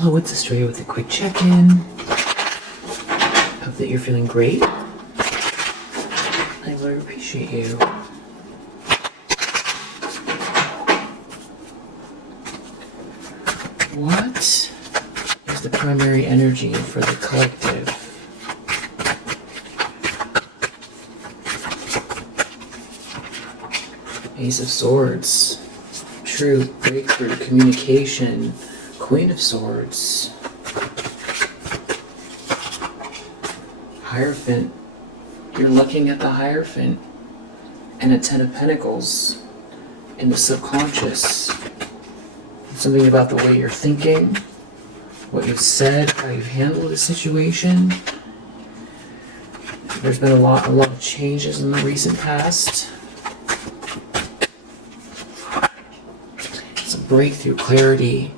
Hello, it's Australia with a quick check-in. Hope that you're feeling great. I really appreciate you. What is the primary energy for the collective? Ace of Swords. Truth, breakthrough, communication. Queen of Swords. Hierophant. You're looking at the Hierophant. And a Ten of Pentacles. In the subconscious. Something about the way you're thinking. What you've said. How you've handled a situation. There's been a lot of changes in the recent past. It's a breakthrough, clarity.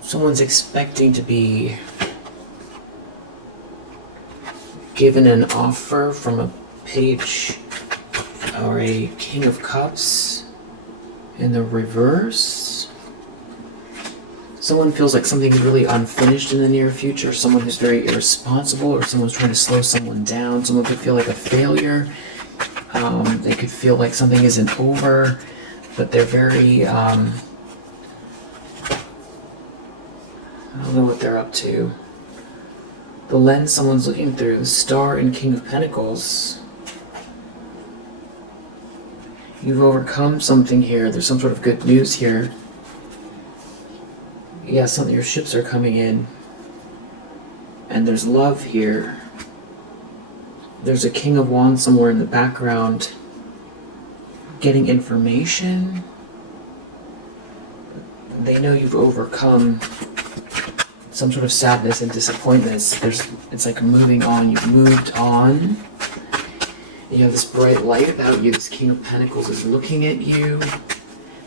Someone's expecting to be given an offer from a Page or a King of Cups in the reverse. Someone feels like something's really unfinished in the near future. Someone who's very irresponsible, or someone's trying to slow someone down. Someone could feel like a failure. They could feel like something isn't over, but they're very... I don't know what they're up to. The lens someone's looking through, the Star and King of Pentacles. You've overcome something here. There's some sort of good news here. Yeah, your ships are coming in. And there's love here. There's a King of Wands somewhere in the background. Getting information. They know you've overcome some sort of sadness and disappointments. It's like moving on. You've moved on. You have this bright light about you. This King of Pentacles is looking at you.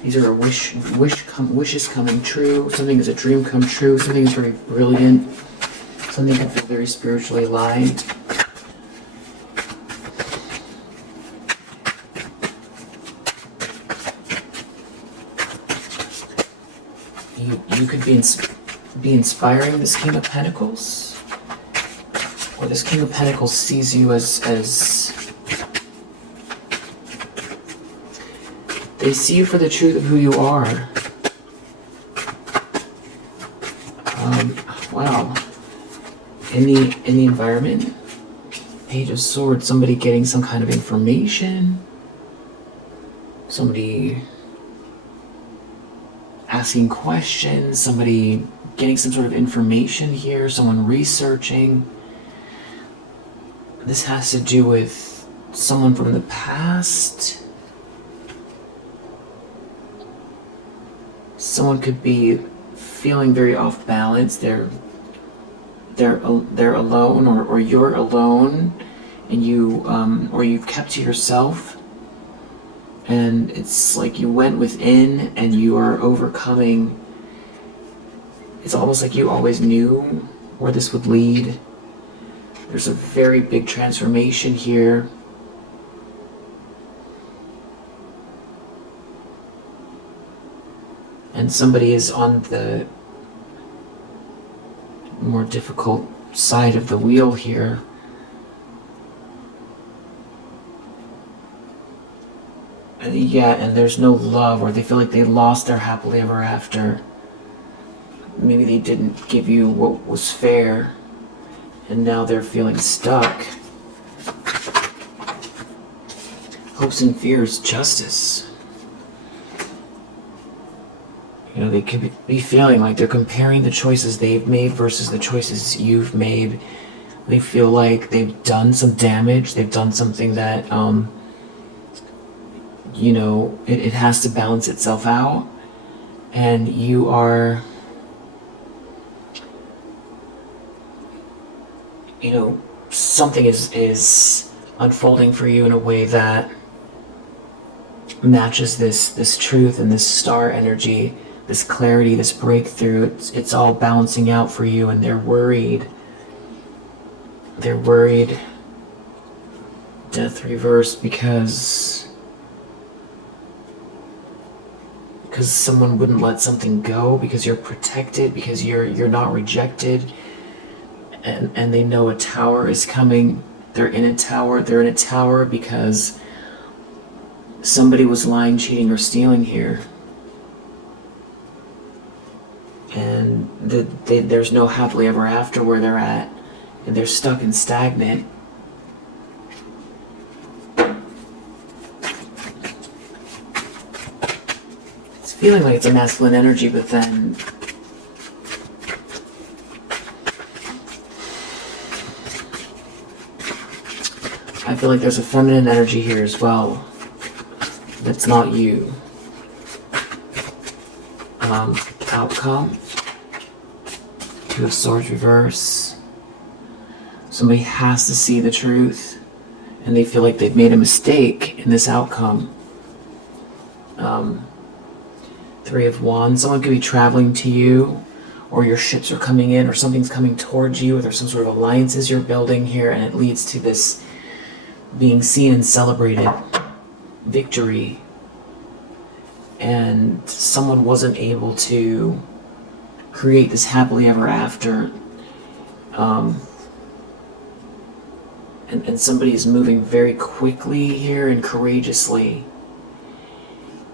These are wishes coming true. Something is a dream come true. Something is very brilliant. Something can feel very spiritually aligned. You could be inspiring this King of Pentacles, or this King of Pentacles sees you as they see you for the truth of who you are. Wow. In the environment, Page of Swords, somebody getting some kind of information, somebody asking questions, somebody getting some sort of information here, someone researching. This has to do with someone from the past. Someone could be feeling very off balance. They're alone, or you're alone, and or you've kept to yourself. And it's like you went within and you are overcoming. It's almost like you always knew where this would lead. There's a very big transformation here. And somebody is on the more difficult side of the wheel here. Yeah, and there's no love, or they feel like they lost their happily ever after. Maybe they didn't give you what was fair, and now they're feeling stuck. Hopes and fears, justice. You know, they could be feeling like they're comparing the choices they've made versus the choices you've made. They feel like they've done some damage, they've done something that, you know, it has to balance itself out, and you are, you know, something is unfolding for you in a way that matches this truth and this star energy, this clarity, this breakthrough. It's all balancing out for you, and they're worried. They're worried. Death reversed, because because someone wouldn't let something go, because you're protected, because you're not rejected, and they know a tower is coming. They're in a tower because somebody was lying, cheating, or stealing here. And there's no happily ever after where they're at, and they're stuck and stagnant. It's feeling like it's a masculine energy, but then I feel like there's a feminine energy here as well. That's not you. Outcome. Two of Swords reverse. Somebody has to see the truth, and they feel like they've made a mistake in this outcome. Three of Wands. Someone could be traveling to you, or your ships are coming in, or something's coming towards you, or there's some sort of alliances you're building here, and it leads to this being seen and celebrated victory. And someone wasn't able to create this happily ever after. And somebody is moving very quickly here and courageously.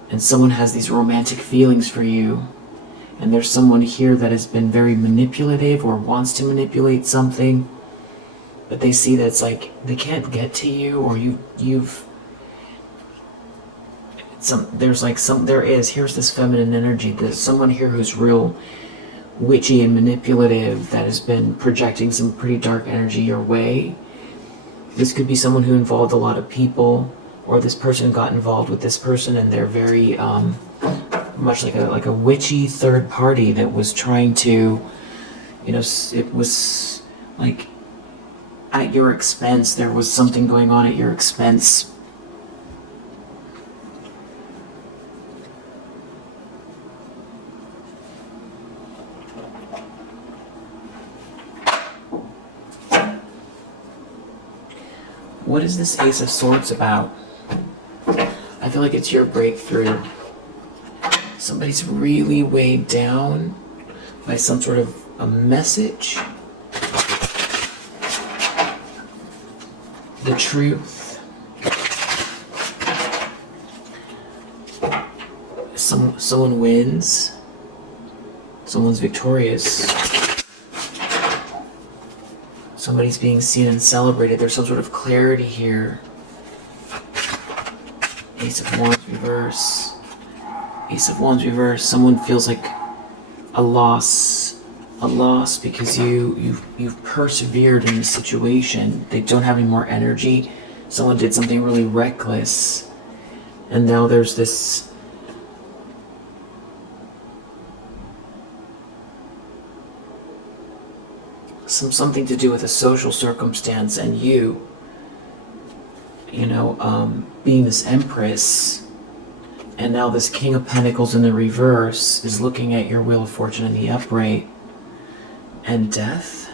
And someone has these romantic feelings for you. And there's someone here that has been very manipulative or wants to manipulate something. But they see that it's like they can't get to you, or here's this feminine energy. There's someone here who's real witchy and manipulative that has been projecting some pretty dark energy your way. This could be someone who involved a lot of people, or this person got involved with this person, and they're very much like a witchy third party that was trying to, it was like at your expense. There was something going on at your expense. What is this Ace of Swords about? I feel like it's your breakthrough. Somebody's really weighed down by some sort of a message. The truth. Someone wins. Someone's victorious. Somebody's being seen and celebrated. There's some sort of clarity here. Ace of Wands reverse. Ace of Wands reverse. Someone feels like a loss because you've persevered in this situation. They don't have any more energy. Someone did something really reckless, and now there's this something to do with a social circumstance, and being this Empress, and now this King of Pentacles in the reverse is looking at your Wheel of Fortune in the upright, and Death,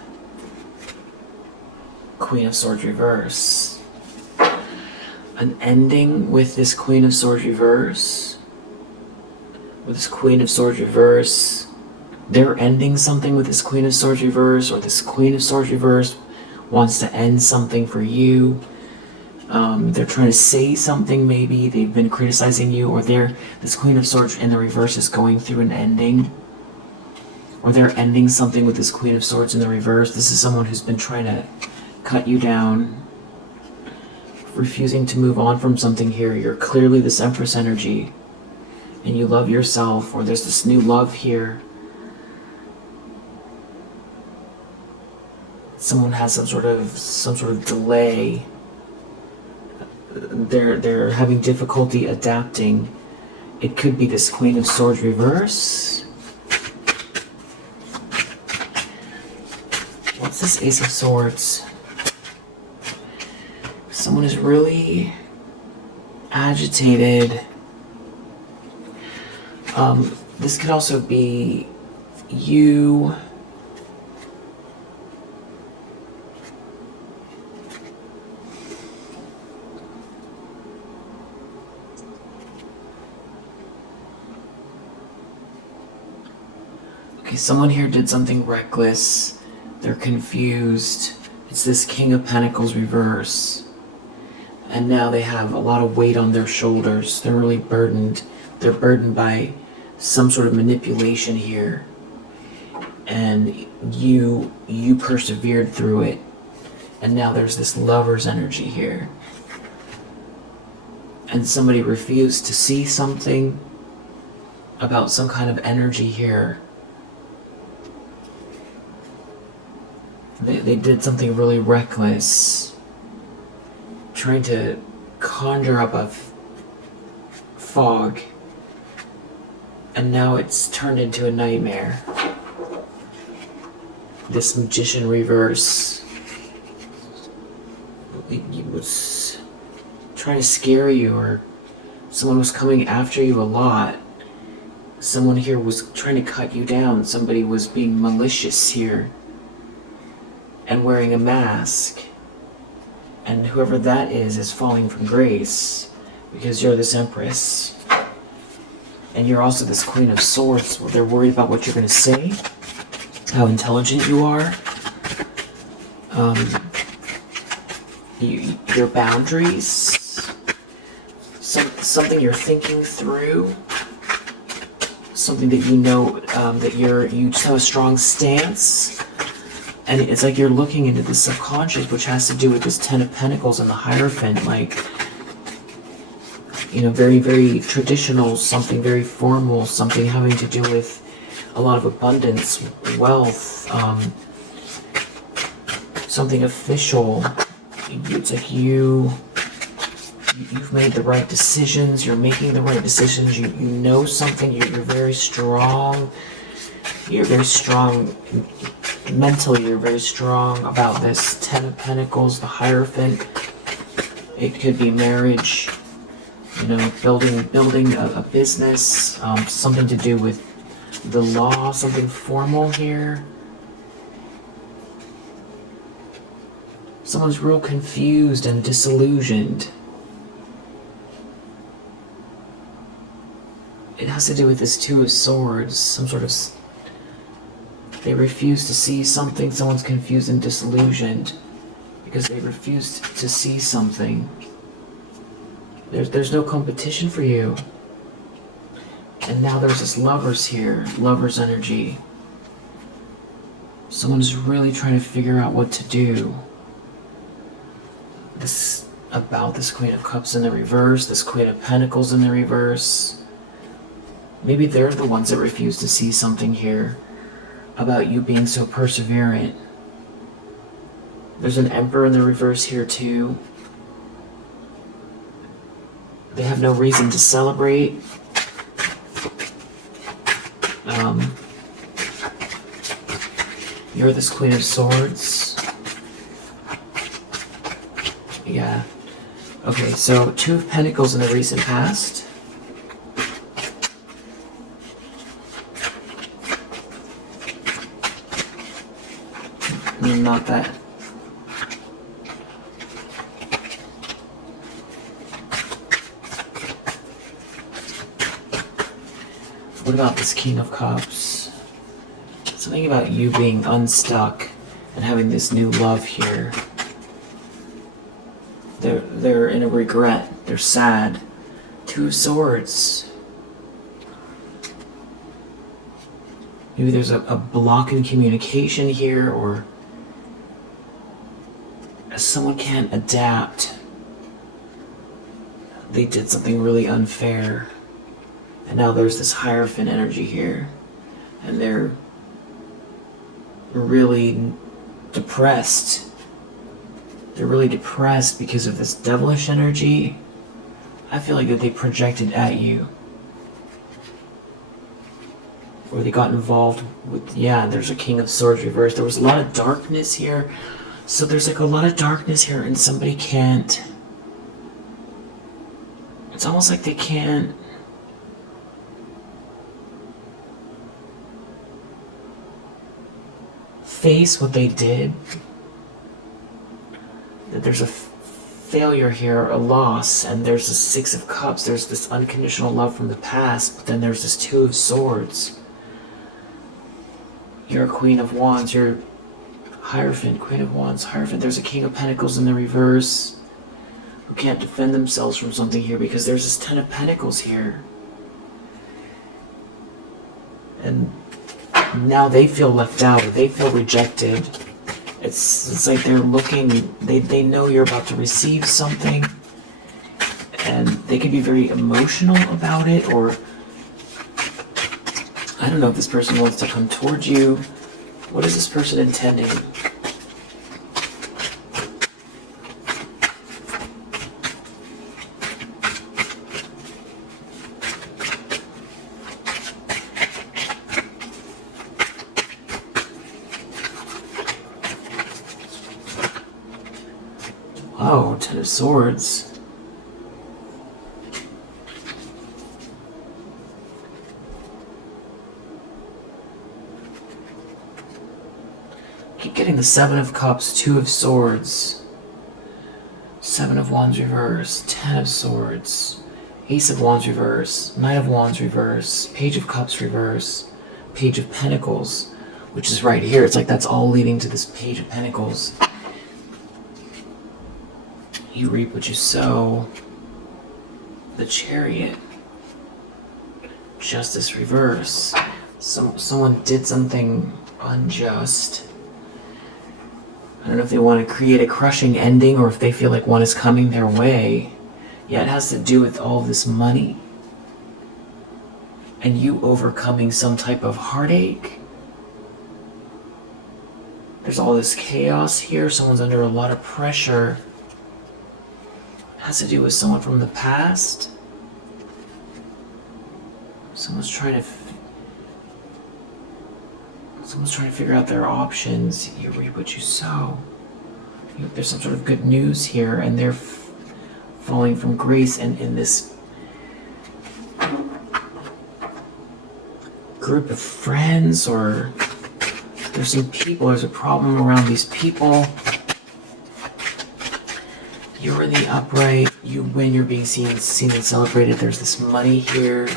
Queen of Swords reverse. An ending with this Queen of Swords reverse. With this Queen of Swords reverse, they're ending something with this Queen of Swords reverse, or this Queen of Swords reverse wants to end something for you. They're trying to say something, maybe they've been criticizing you, or this Queen of Swords in the reverse is going through an ending, or they're ending something with this Queen of Swords in the reverse. This is someone who's been trying to cut you down, refusing to move on from something here. You're clearly this Empress energy, and you love yourself, or there's this new love here. Someone has some sort of delay. They're having difficulty adapting. It could be this Queen of Swords reverse. What's this Ace of Swords? Someone is really agitated. This could also be you. Okay, someone here did something reckless. They're confused. It's this King of Pentacles reverse. And now they have a lot of weight on their shoulders. They're really burdened. They're burdened by some sort of manipulation here. And you persevered through it. And now there's this Lover's energy here. And somebody refused to see something about some kind of energy here. They did something really reckless, trying to conjure up a fog, and now it's turned into a nightmare. This Magician reverse, it was trying to scare you, or someone was coming after you a lot. Someone here was trying to cut you down. Somebody was being malicious here and wearing a mask. And whoever that is falling from grace, because you're this Empress. And you're also this Queen of Swords. They're worried about what you're going to say, how intelligent you are, your boundaries, something you're thinking through, something that you know that you just have a strong stance. And it's like you're looking into the subconscious, which has to do with this Ten of Pentacles and the Hierophant, like, you know, very, very traditional, something very formal, something having to do with a lot of abundance, wealth, something official. It's like you've made the right decisions, you're making the right decisions, you know something, you're very strong. You're very strong mentally, you're very strong about this Ten of Pentacles, the Hierophant. It could be marriage, you know, building a business, something to do with the law, something formal here. Someone's real confused and disillusioned. It has to do with this Two of Swords, some sort of... They refuse to see something. Someone's confused and disillusioned because they refused to see something. There's no competition for you. And now there's this Lovers here, Lover's energy. Someone's really trying to figure out what to do. This about this Queen of Cups in the reverse, this Queen of Pentacles in the reverse. Maybe they're the ones that refuse to see something here about you being so perseverant. There's an Emperor in the reverse here too. They have no reason to celebrate. You're this Queen of Swords. Yeah. Okay, so Two of Pentacles in the recent past. Not that. What about this King of Cups? Something about you being unstuck and having this new love here. They're in a regret. They're sad. Two of Swords. Maybe there's a block in communication here, or someone can't adapt. They did something really unfair. And now there's this Hierophant energy here. And they're really depressed. They're really depressed because of this devilish energy. I feel like that they projected at you. Or they got involved with, yeah, there's a King of Swords reversed. There was a lot of darkness here. So there's like a lot of darkness here and somebody can't... It's almost like they can't... face what they did. That there's a failure here, a loss, and there's the Six of Cups. There's this unconditional love from the past, but then there's this Two of Swords. You're a Queen of Wands. You're Hierophant, Queen of Wands, Hierophant. There's a King of Pentacles in the reverse who can't defend themselves from something here because there's this Ten of Pentacles here. And now they feel left out, or they feel rejected. It's like they're looking, they know you're about to receive something, and they can be very emotional about it, or I don't know if this person wants to come towards you. What is this person intending? Wow, Ten of Swords. Keep getting the Seven of Cups, Two of Swords, Seven of Wands reverse, Ten of Swords, Ace of Wands reverse, Knight of Wands reverse, Page of Cups reverse, Page of Pentacles, which is right here. It's like that's all leading to this Page of Pentacles. You reap what you sow. The Chariot. Justice reverse. Someone did something unjust. I don't know if they want to create a crushing ending or if they feel like one is coming their way. Yeah, it has to do with all this money and you overcoming some type of heartache. There's all this chaos here. Someone's under a lot of pressure. It has to do with someone from the past. Someone's trying to figure out their options. You reap what you sow. There's some sort of good news here, and they're falling from grace, and in this group of friends, or there's some people, there's a problem around these people. You're in the upright, you win, you're being seen and celebrated. There's this money here.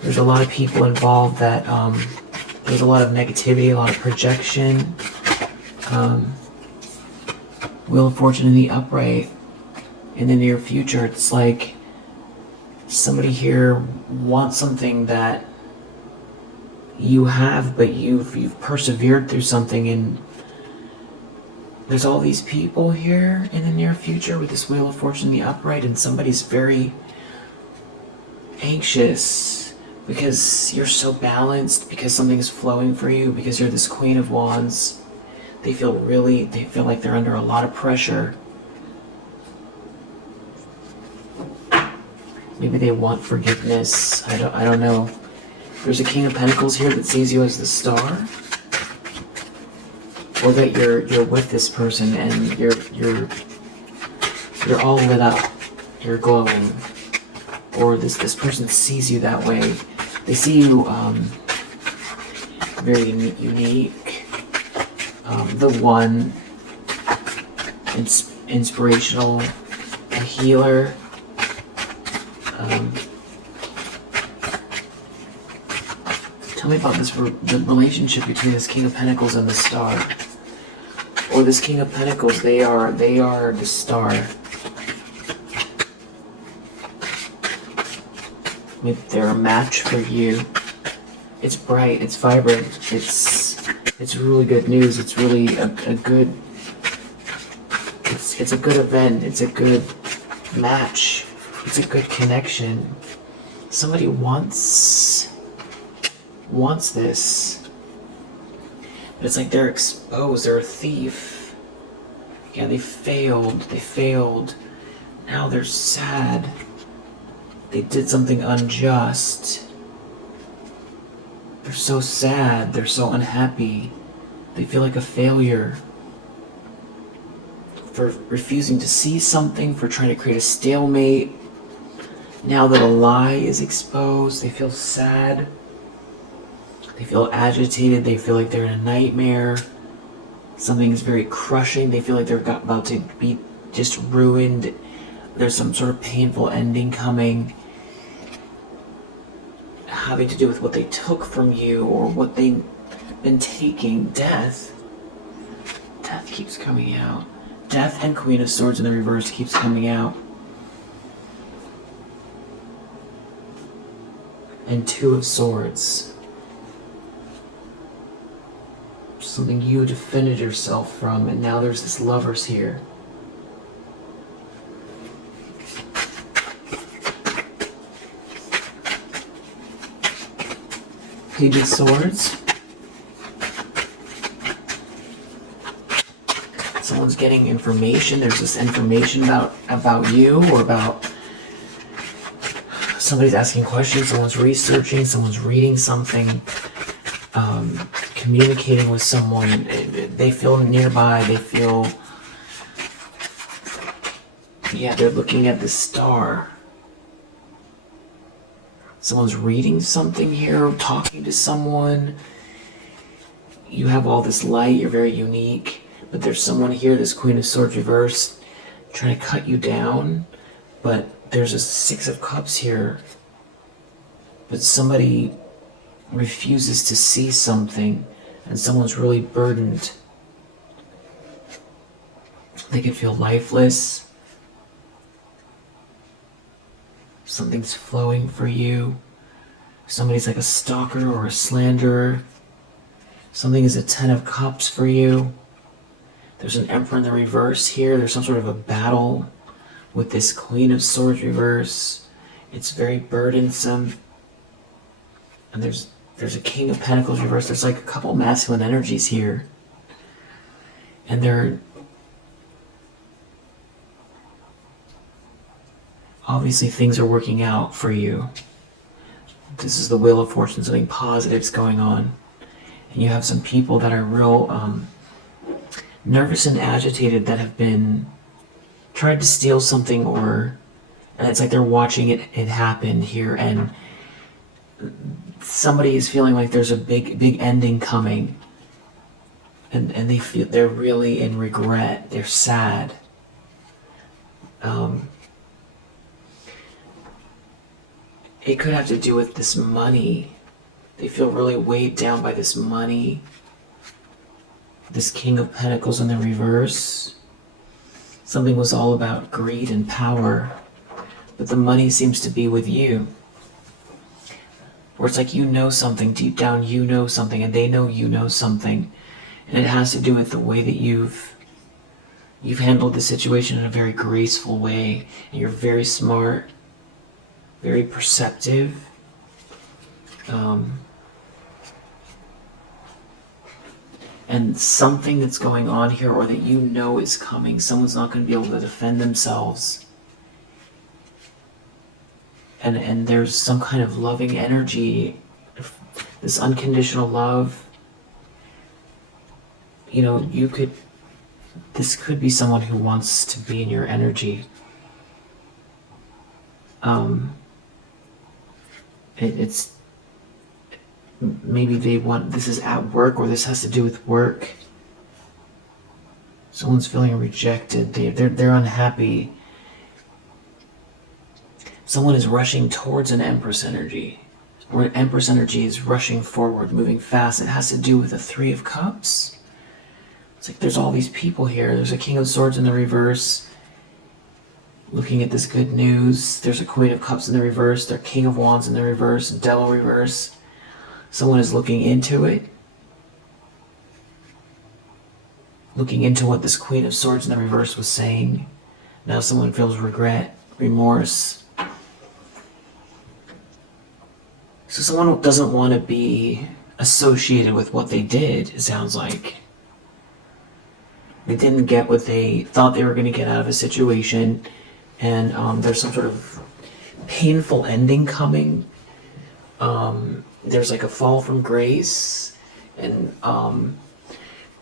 There's a lot of people involved that, there's a lot of negativity, a lot of projection. Wheel of Fortune in the upright. In the near future, it's like somebody here wants something that you have, but you've persevered through something, and there's all these people here in the near future with this Wheel of Fortune in the upright, and somebody's very anxious because you're so balanced, because something is flowing for you, because you're this Queen of Wands. They feel like they're under a lot of pressure. Maybe they want forgiveness. I don't know. There's a King of Pentacles here that sees you as the star, or that you're with this person and you're all lit up. You're glowing, or this person sees you that way. They see you very unique. The one, inspirational, a healer. Tell me about the relationship between this King of Pentacles and the Star, or this King of Pentacles. They are the Star. Maybe they're a match for you. It's bright. It's vibrant. It's really good news. It's really a good. It's a good event. It's a good match. It's a good connection. Somebody wants this. But it's like they're exposed. They're a thief. Yeah, they failed. Now they're sad. They did something unjust. They're so sad. They're so unhappy. They feel like a failure. For refusing to see something, for trying to create a stalemate. Now that a lie is exposed, they feel sad. They feel agitated. They feel like they're in a nightmare. Something is very crushing. They feel like they're about to be just ruined. There's some sort of painful ending coming. having to do with what they took from you or what they've been taking. Death keeps coming out. Death and Queen of Swords in the reverse keeps coming out. And Two of Swords. Something you defended yourself from, and now there's this Lovers here. Page of Swords. Someone's getting information. There's this information about you, or about somebody's asking questions, someone's researching, someone's reading something, communicating with someone. They feel nearby, they feel, yeah, they're looking at the star. Someone's reading something here, talking to someone. You have all this light, you're very unique, but there's someone here, this Queen of Swords reversed, trying to cut you down, but there's a Six of Cups here, but somebody refuses to see something, and someone's really burdened. They can feel lifeless. Something's flowing for you. Somebody's like a stalker or a slanderer. Something is a Ten of Cups for you. There's an Emperor in the reverse here. There's some sort of a battle with this Queen of Swords reverse. It's very burdensome. And there's a King of Pentacles reverse. There's like a couple masculine energies here. And they're obviously things are working out for you. This is the Wheel of Fortune, something positive's going on. And you have some people that are real nervous and agitated that have been tried to steal something, and it's like they're watching it happen here, and somebody is feeling like there's a big ending coming, and they feel they're really in regret, they're sad. It could have to do with this money. They feel really weighed down by this money. This King of Pentacles in the reverse. Something was all about greed and power, but the money seems to be with you. Or it's like you know something, deep down you know something, and they know you know something. And it has to do with the way that you've handled the situation in a very graceful way. And you're very smart, very perceptive. And something that's going on here, or that you know is coming, someone's not going to be able to defend themselves. And there's some kind of loving energy, this unconditional love. You know, this could be someone who wants to be in your energy. It's maybe they want, this is at work, or this has to do with work. Someone's feeling rejected. They're unhappy. Someone is rushing towards an Empress energy, or an Empress energy is rushing forward, moving fast. It has to do with the Three of Cups. It's like there's all these people here. There's a King of Swords in the reverse, looking at this good news. There's a Queen of Cups in the reverse. There's King of Wands in the reverse, Devil reverse. Someone is looking into it. Looking into what this Queen of Swords in the reverse was saying. Now someone feels regret, remorse. So someone doesn't want to be associated with what they did, it sounds like. They didn't get what they thought they were going to get out of a situation, and there's some sort of painful ending coming. There's like a fall from grace, and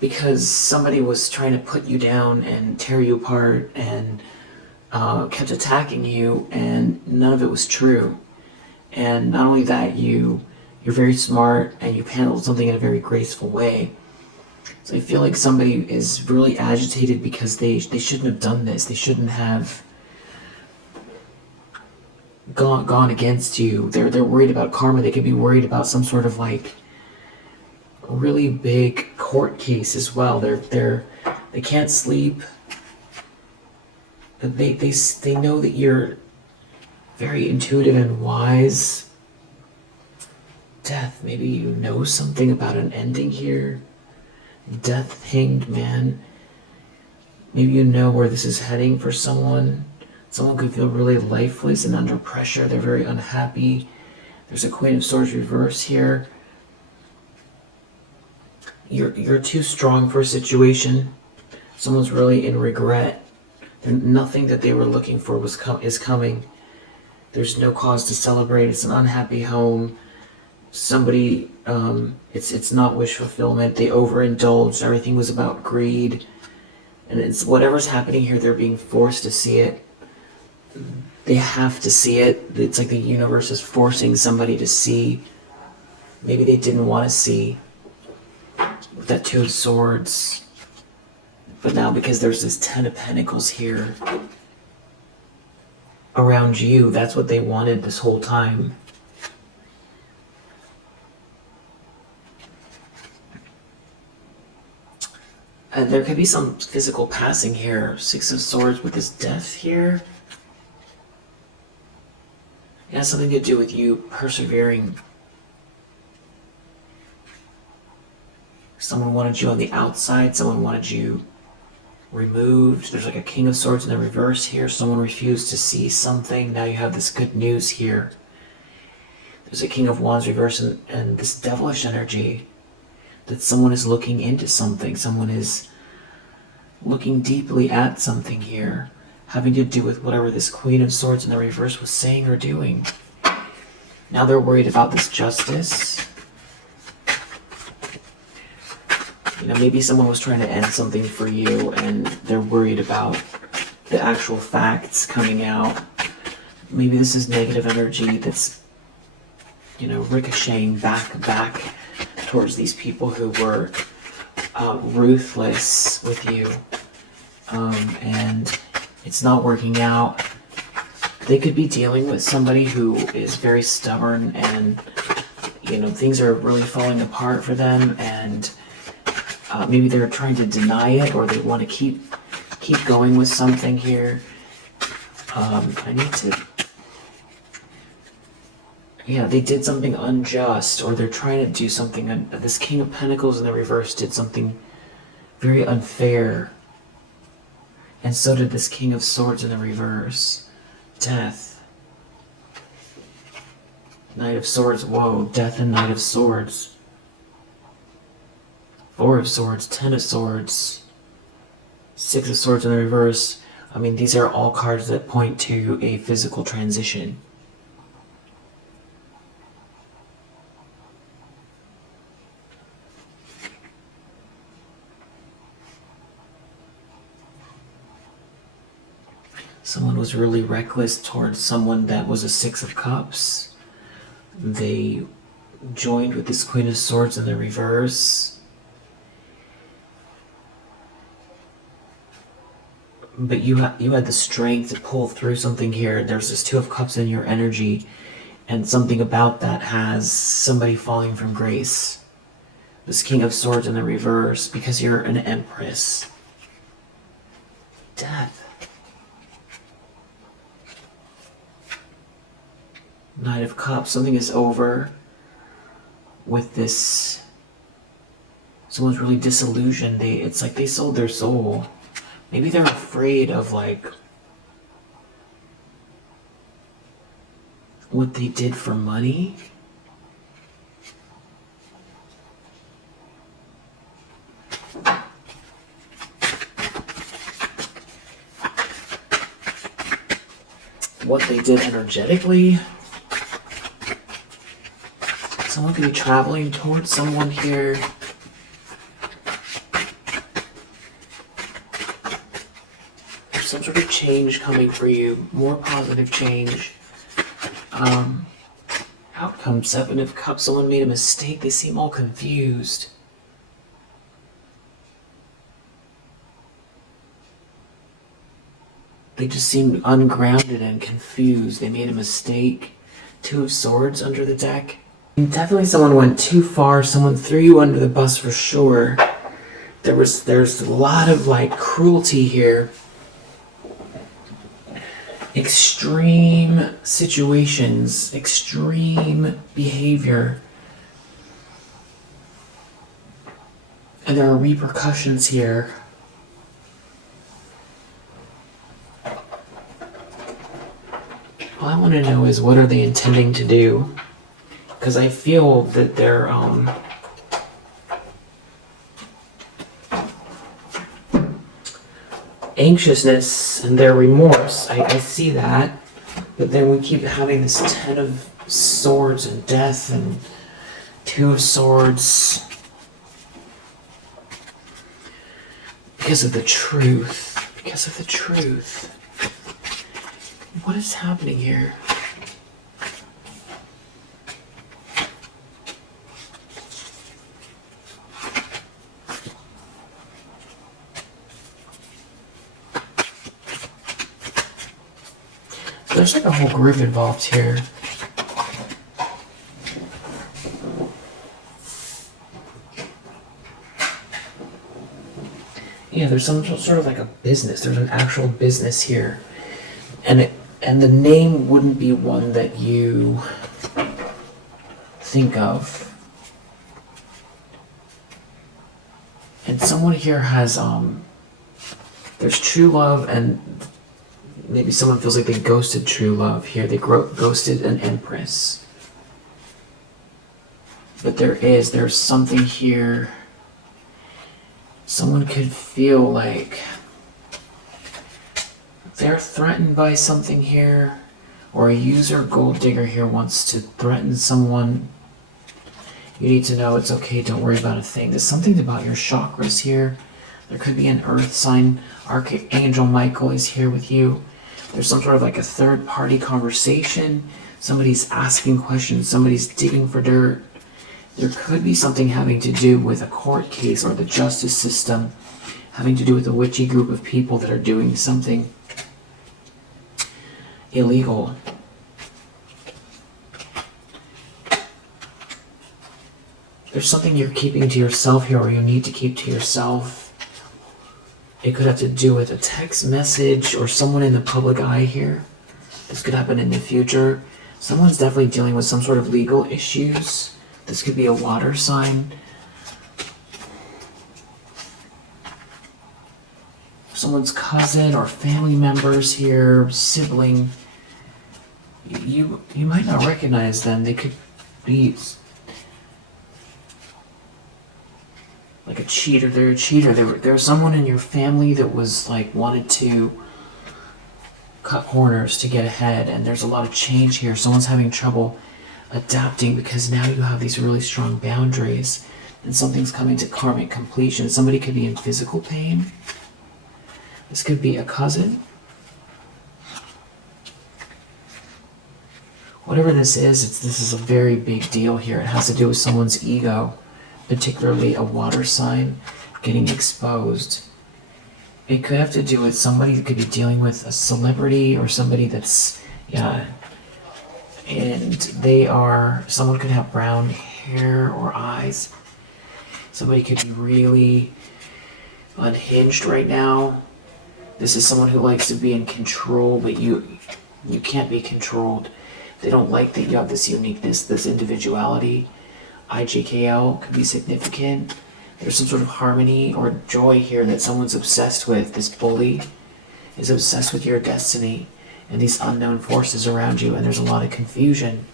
because somebody was trying to put you down and tear you apart and kept attacking you, and none of it was true. And not only that, you're very smart, and you've handled something in a very graceful way. So I feel like somebody is really agitated because they shouldn't have done this. They shouldn't have gone against you. They're worried about karma. They could be worried about some sort of like really big court case as well. They can't sleep. They know that you're very intuitive and wise. Death, maybe you know something about an ending here. Death, Hanged Man. Maybe you know where this is heading for someone. Someone could feel really lifeless and under pressure. They're very unhappy. There's a Queen of Swords reverse here. You're too strong for a situation. Someone's really in regret. Nothing that they were looking for is coming. There's no cause to celebrate. It's an unhappy home. Somebody, it's not wish fulfillment. They overindulged. Everything was about greed. And it's whatever's happening here, they're being forced to see it. They have to see it. It's like the universe is forcing somebody to see. Maybe they didn't want to see. With that Two of Swords. But now because there's this Ten of Pentacles here around you, that's what they wanted this whole time. And there could be some physical passing here. Six of Swords with this death here. It has something to do with you persevering. Someone wanted you on the outside. Someone wanted you removed. There's like a King of Swords in the reverse here. Someone refused to see something. Now you have this good news here. There's a King of Wands reverse and this devilish energy. That someone is looking into something. Someone is looking deeply at something here, having to do with whatever this Queen of Swords in the reverse was saying or doing. Now they're worried about this justice. You know, maybe someone was trying to end something for you and they're worried about the actual facts coming out. Maybe this is negative energy that's, you know, ricocheting back towards these people who were ruthless with you, and it's not working out. They could be dealing with somebody who is very stubborn, and you know things are really falling apart for them, and maybe they're trying to deny it, or they want to keep going with something here. I need to. Yeah, they did something unjust, or they're trying to do something. This King of Pentacles in the reverse did something very unfair. And so did this King of Swords in the reverse. Death. Knight of Swords, whoa, Death and Knight of Swords. Four of Swords, Ten of Swords. Six of Swords in the reverse. I mean, these are all cards that point to a physical transition. Someone was really reckless towards someone that was a Six of Cups. They joined with this Queen of Swords in the reverse. But you had the strength to pull through something here. There's this Two of Cups in your energy, and something about that has somebody falling from grace. This King of Swords in the reverse, because you're an Empress. Death. Knight of Cups, something is over with this. Someone's really disillusioned. It's like they sold their soul. Maybe they're afraid of like what they did for money. What they did energetically. Someone could be traveling towards someone here. There's some sort of change coming for you. More positive change. Outcome, Seven of Cups. Someone made a mistake. They seem all confused. they just seemed ungrounded and confused. They made a mistake. Two of Swords under the deck. Definitely someone went too far. Someone threw you under the bus for sure. There's a lot of like cruelty here. Extreme situations, extreme behavior. And there are repercussions here. All I want to know is what are they intending to do? Because I feel that they're anxiousness and their remorse. I see that. But then we keep having this 10 of Swords and death and 2 of Swords. Because of the truth. Because of the truth. What is happening here? There's like a whole group involved here. Yeah, there's some sort of like a business. There's an actual business here. And the name wouldn't be one that you think of. And someone here has, there's true love, and maybe someone feels like they ghosted true love here. They ghosted an empress. But there's something here. Someone could feel like they're threatened by something here, or a user gold digger here wants to threaten someone. You need to know it's okay, don't worry about a thing. There's something about your chakras here. There could be an earth sign. Archangel Michael is here with you. There's some sort of like a third party conversation. Somebody's asking questions. Somebody's digging for dirt. There could be something having to do with a court case or the justice system, having to do with a witchy group of people that are doing something illegal. There's something you're keeping to yourself here, or you need to keep to yourself. It could have to do with a text message or someone in the public eye here. This could happen in the future. Someone's definitely dealing with some sort of legal issues. This could be a water sign. Someone's cousin or family members here, sibling. You might not recognize them. They could be like a cheater. They're a cheater. There was someone in your family that was like wanted to cut corners to get ahead, and there's a lot of change here. Someone's having trouble adapting because now you have these really strong boundaries, and something's coming to karmic completion. Somebody could be in physical pain. This could be a cousin. Whatever this is, this is a very big deal here. It has to do with someone's ego, particularly a water sign getting exposed. It could have to do with somebody that could be dealing with a celebrity or somebody that's, yeah, and someone could have brown hair or eyes. Somebody could be really unhinged right now. This is someone who likes to be in control, but you can't be controlled. They don't like that you have this uniqueness, this individuality. IGKL could be significant. There's some sort of harmony or joy here that someone's obsessed with. This bully is obsessed with your destiny and these unknown forces around you, and there's a lot of confusion,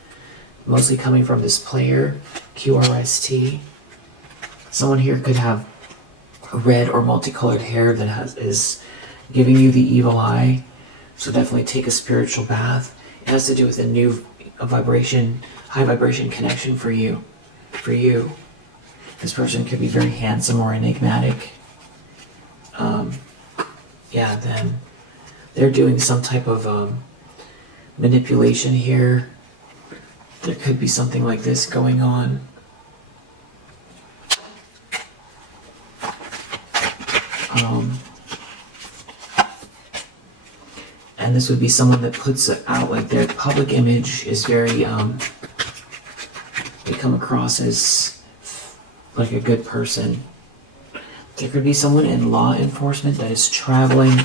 mostly coming from this player, QRST. Someone here could have red or multicolored hair that is giving you the evil eye, so definitely take a spiritual bath. It has to do with a high vibration connection for you. This person could be very handsome or enigmatic. Then they're doing some type of manipulation here. There could be something like this going on. And this would be someone that puts it out, like their public image is very, they come across as like a good person. There could be someone in law enforcement that is traveling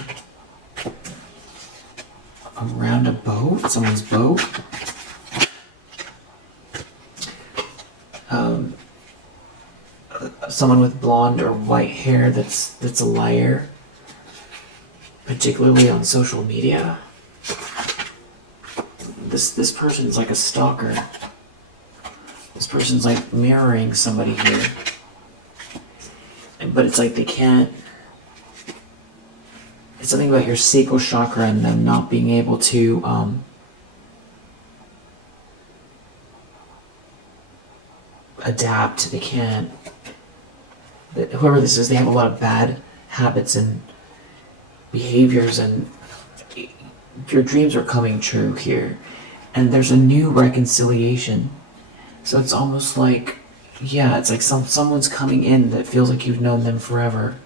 around a boat, someone's boat. Someone with blonde or white hair that's a liar, particularly on social media. This person's like a stalker. This person's like mirroring somebody here. But it's like they can't... It's something about your sacral chakra and them not being able to adapt. They can't... Whoever this is, they have a lot of bad habits and behaviors, and your dreams are coming true here. And there's a new reconciliation. So it's almost like, yeah, it's like someone's coming in that feels like you've known them forever.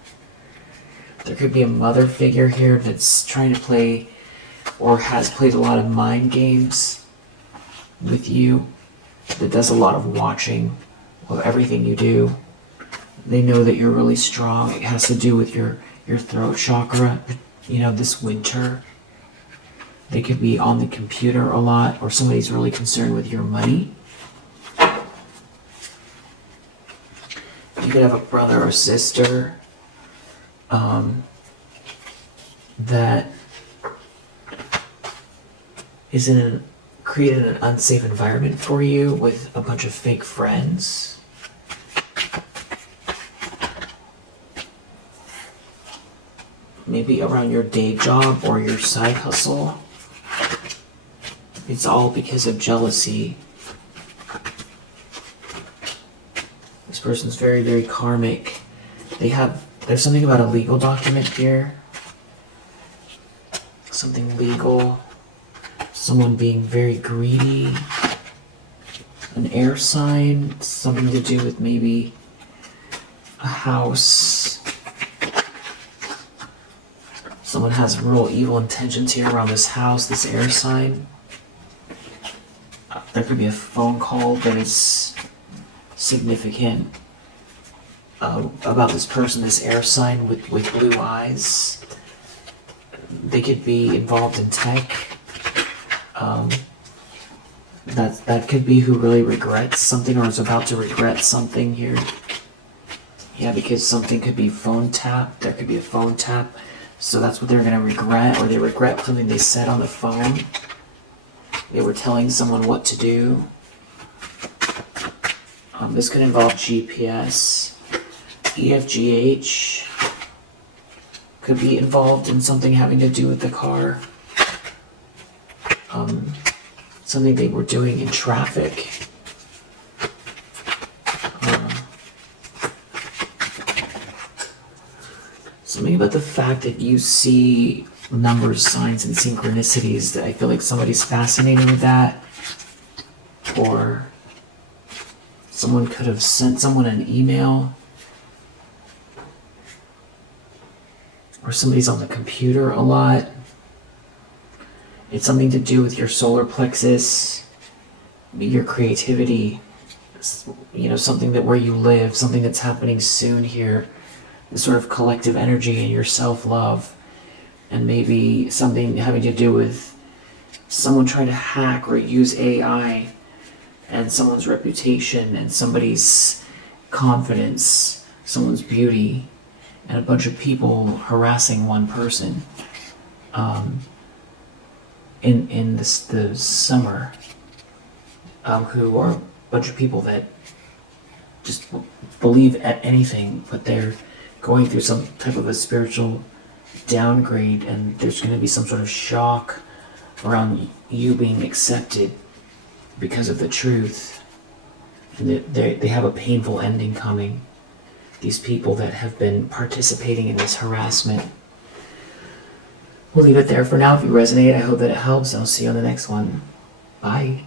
There could be a mother figure here that's trying to play or has played a lot of mind games with you, that does a lot of watching of everything you do. They know that you're really strong. It has to do with your throat chakra. You know, this winter, they could be on the computer a lot, or somebody's really concerned with your money. You could have a brother or sister that is created an unsafe environment for you with a bunch of fake friends. Maybe around your day job or your side hustle. It's all because of jealousy. This person's very, very karmic. There's something about a legal document here. Something legal. Someone being very greedy. An air sign. Something to do with maybe a house. Someone has real evil intentions here around this house, this air sign. There could be a phone call that is significant about this person, this air sign with blue eyes. They could be involved in tech. That could be who really regrets something or is about to regret something here. Yeah, because something could be phone tap. There could be a phone tap. So that's what they're going to regret, or they regret something they said on the phone. They were telling someone what to do. This could involve GPS. EFGH could be involved in something having to do with the car. Something they were doing in traffic. Something about the fact that you see numbers, signs, and synchronicities, that I feel like somebody's fascinated with that. Or someone could have sent someone an email. Or somebody's on the computer a lot. It's something to do with your solar plexus, your creativity, you know, something that where you live, something that's happening soon here. The sort of collective energy and your self-love, and maybe something having to do with someone trying to hack or use AI and someone's reputation and somebody's confidence, someone's beauty, and a bunch of people harassing one person in the summer, who are a bunch of people that just believe at anything, but they're going through some type of a spiritual downgrade, and there's going to be some sort of shock around you being accepted because of the truth. And they have a painful ending coming. These people that have been participating in this harassment. We'll leave it there for now. If you resonate, I hope that it helps. I'll see you on the next one. Bye.